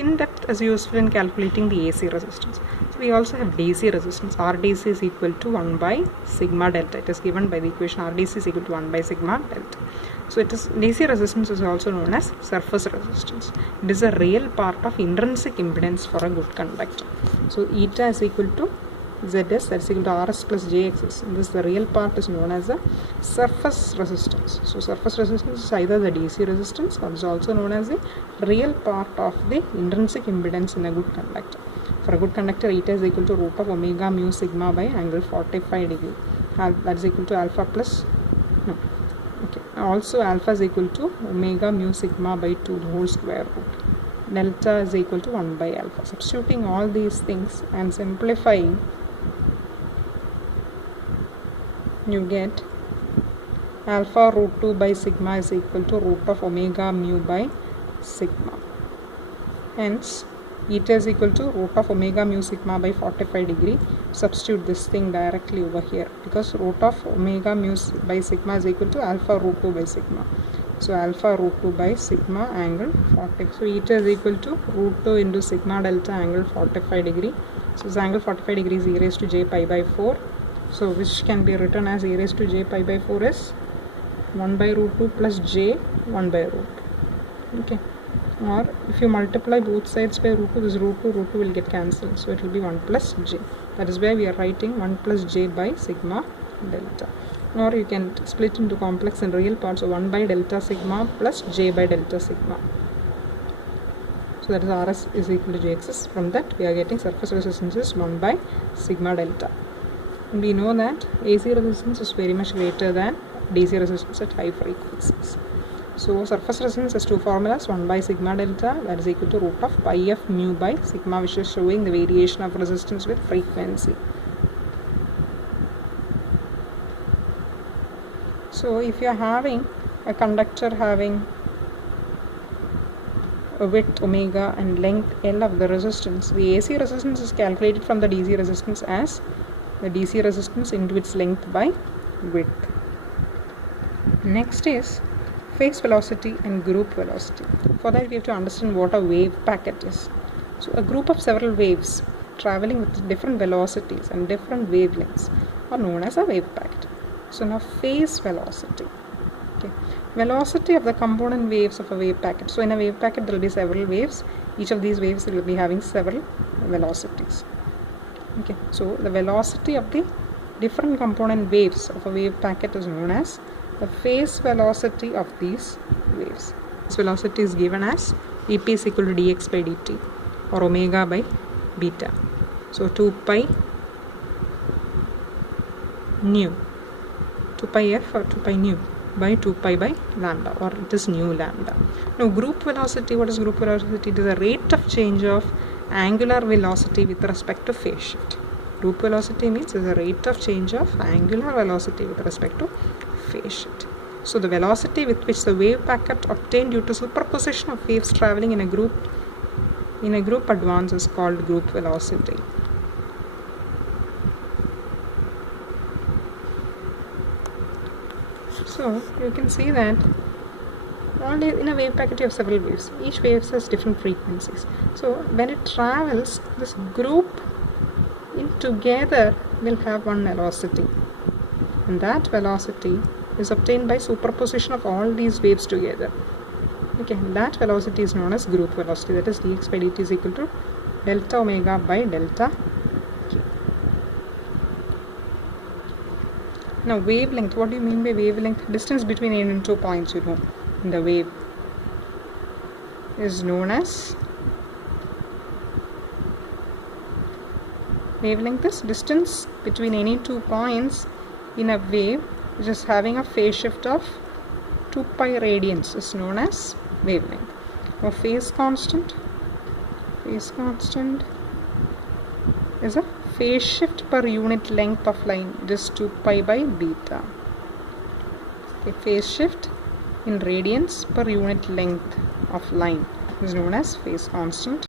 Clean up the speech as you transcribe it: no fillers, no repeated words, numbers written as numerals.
skin depth is useful in calculating the AC resistance. So we also have DC resistance. RDC is equal to 1 by sigma delta. It is given by the equation RDC is equal to 1 by sigma delta. So it is DC resistance is also known as surface resistance. It is a real part of intrinsic impedance for a good conductor. So eta is equal to ZS, that is equal to RS plus JXS. And this the real part is known as the surface resistance. So surface resistance is either the DC resistance or is also known as the real part of the intrinsic impedance in a good conductor. For a good conductor, eta is equal to root of omega mu sigma by angle 45 degree. That is equal to alpha plus, no, okay. Also alpha is equal to omega mu sigma by 2 the whole square root. Delta is equal to 1 by alpha. Substituting all these things and simplifying, you get alpha root 2 by sigma is equal to root of omega mu by sigma. Hence eta is equal to root of omega mu sigma by 45 degree. Substitute this thing directly over here because root of omega mu by sigma is equal to alpha root 2 by sigma. So alpha root 2 by sigma angle 40. So eta is equal to root 2 into sigma delta angle 45 degree. So this angle 45 degree is e raised to j pi by 4. So which can be written as e raised to j pi by 4 is 1 by root 2 plus j 1 by root 2. Okay. Or if you multiply both sides by root 2, this root 2 will get cancelled. So it will be 1 plus j. That is why we are writing 1 plus j by sigma delta. Or you can split into complex and real parts. So 1 by delta sigma plus j by delta sigma. So that is RS is equal to JXS. From that we are getting surface resistance is 1 by sigma delta. And we know that AC resistance is very much greater than DC resistance at high frequencies. So surface resistance has two formulas, 1 by sigma delta, that is equal to root of pi f mu by sigma, which is showing the variation of resistance with frequency. So if you are having a conductor having a width omega and length L of the resistance, the AC resistance is calculated from the DC resistance as the DC resistance into its length by width. Next is phase velocity and group velocity. For that we have to understand what a wave packet is. So a group of several waves traveling with different velocities and different wavelengths are known as a wave packet. So now phase velocity. Okay. Velocity of the component waves of a wave packet. So in a wave packet there will be several waves. Each of these waves will be having several velocities. Okay, so the velocity of the different component waves of a wave packet is known as the phase velocity of these waves. This velocity is given as Vp is equal to dx by dt or omega by beta. So 2 pi nu, 2 pi f or 2 pi nu by 2 pi by lambda, or it is nu lambda. Now group velocity, what is group velocity? It is a rate of change of angular velocity with respect to phase shift. Group velocity means is a rate of change of angular velocity with respect to phase shift. So the velocity with which the wave packet obtained due to superposition of waves traveling in a group advance is called group velocity. So you can see that in a wave packet you have several waves. Each wave has different frequencies. So when it travels, this group in together will have one velocity, and that velocity is obtained by superposition of all these waves together. Okay, that velocity is known as group velocity, that is dx by dt is equal to delta omega by delta k. Now wavelength, what do you mean by wavelength? Distance between any and two points, you know, in the wave is known as wavelength is distance between any 2 points in a wave which is having a phase shift of 2 pi radians is known as wavelength. Or phase constant is a phase shift per unit length of line, this 2 pi by beta. Okay, phase shift in radians per unit length of line is known as phase constant.